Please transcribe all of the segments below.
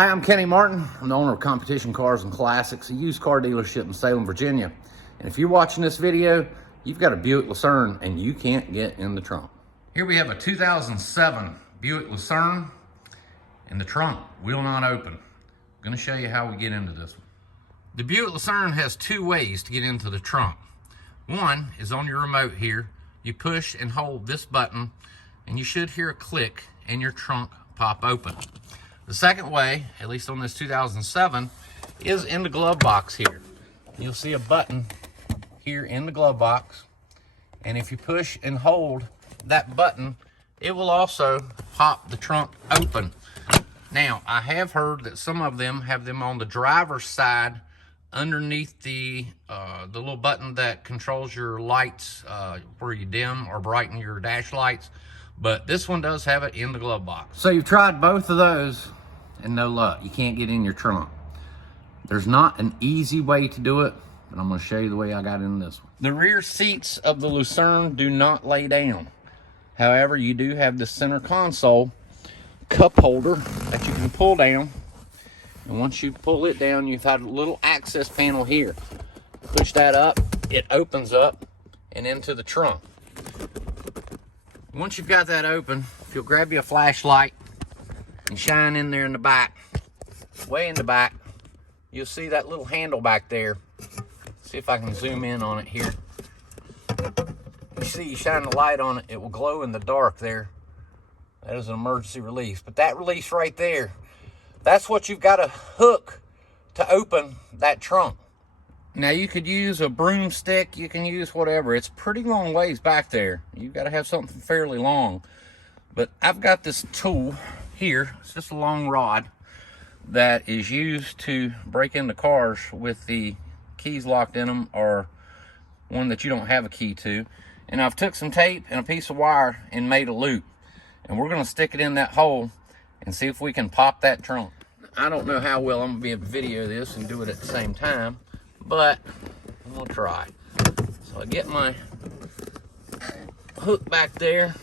Hi, I'm Kenny Martin. I'm the owner of Competition Cars and Classics, a used car dealership in Salem, Virginia. And if you're watching this video, you've got a Buick Lucerne and you can't get in the trunk. Here we have a 2007 Buick Lucerne and the trunk will not open. I'm going to show you how we get into this one. The Buick Lucerne has two ways to get into the trunk. One is on your remote here. You push and hold this button and you should hear a click and your trunk pop open. The second way, at least on this 2007, is in the glove box here. You'll see a button here in the glove box, and if you push and hold that button, it will also pop the trunk open. Now, I have heard that some of them have them on the driver's side underneath the little button that controls your lights where you dim or brighten your dash lights, but this one does have it in the glove box. So you've tried both of those and no luck. You can't get in your trunk. There's not an easy way to do it, but I'm going to show you the way I got in this one. The rear seats of the Lucerne do not lay down. However, you do have the center console cup holder that you can pull down. And once you pull it down, you've had a little access panel here. Push that up, it opens up and into the trunk. Once you've got that open, if you'll grab you a flashlight and shine in there in the back, way in the back, you'll see that little handle back there. See if I can zoom in on it here. You see, you shine the light on it, it will glow in the dark there. That is an emergency release. But that release right there, that's what you've got to hook to open that trunk. Now, you could use a broomstick, you can use whatever. It's pretty long ways back there. You've got to have something fairly long. But I've got this tool here. It's just a long rod that is used to break into cars with the keys locked in them or one that you don't have a key to. And I've took some tape and a piece of wire and made a loop. And we're going to stick it in that hole and see if we can pop that trunk. I don't know how well I'm going to be able to video this and do it at the same time, but I'm going to try. So I get my hook back there.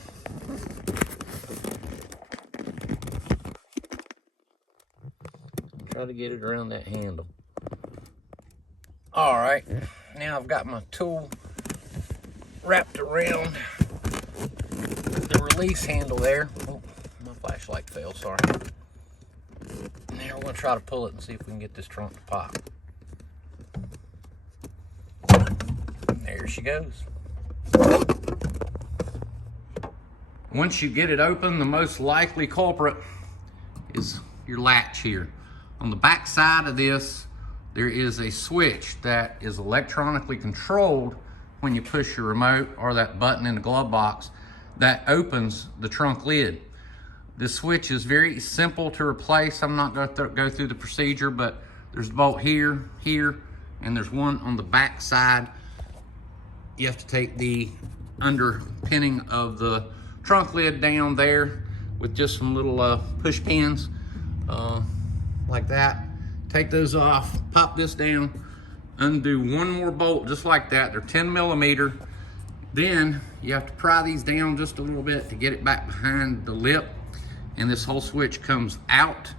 Try to get it around that handle. All right, now I've got my tool wrapped around the release handle there. Oh, my flashlight fell, sorry. Now we're gonna try to pull it and see if we can get this trunk to pop. There she goes. Once you get it open, the most likely culprit is your latch here. On the back side of this, there is a switch that is electronically controlled when you push your remote or that button in the glove box that opens the trunk lid. This switch is very simple to replace. I'm not going to go through the procedure, but there's a bolt here, here, and there's one on the back side. You have to take the underpinning of the trunk lid down there with just some little push pins. Like that. Take those off, pop this down, undo one more bolt just like that. They're 10 millimeter. Then you have to pry these down just a little bit to get it back behind the lip, and this whole switch comes out.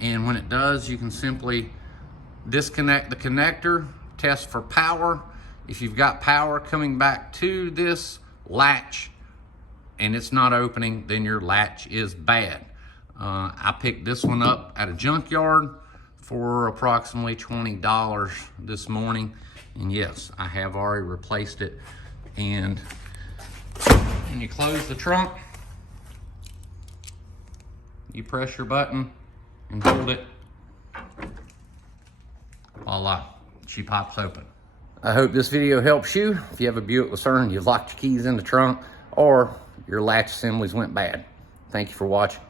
And when it does, you can simply disconnect the connector, test for power. If you've got power coming back to this latch and it's not opening, then your latch is bad. I picked this one up at a junkyard for approximately $20 this morning. And yes, I have already replaced it. And you close the trunk, you press your button and hold it. Voila, she pops open. I hope this video helps you. If you have a Buick Lucerne, you've locked your keys in the trunk, or your latch assemblies went bad. Thank you for watching.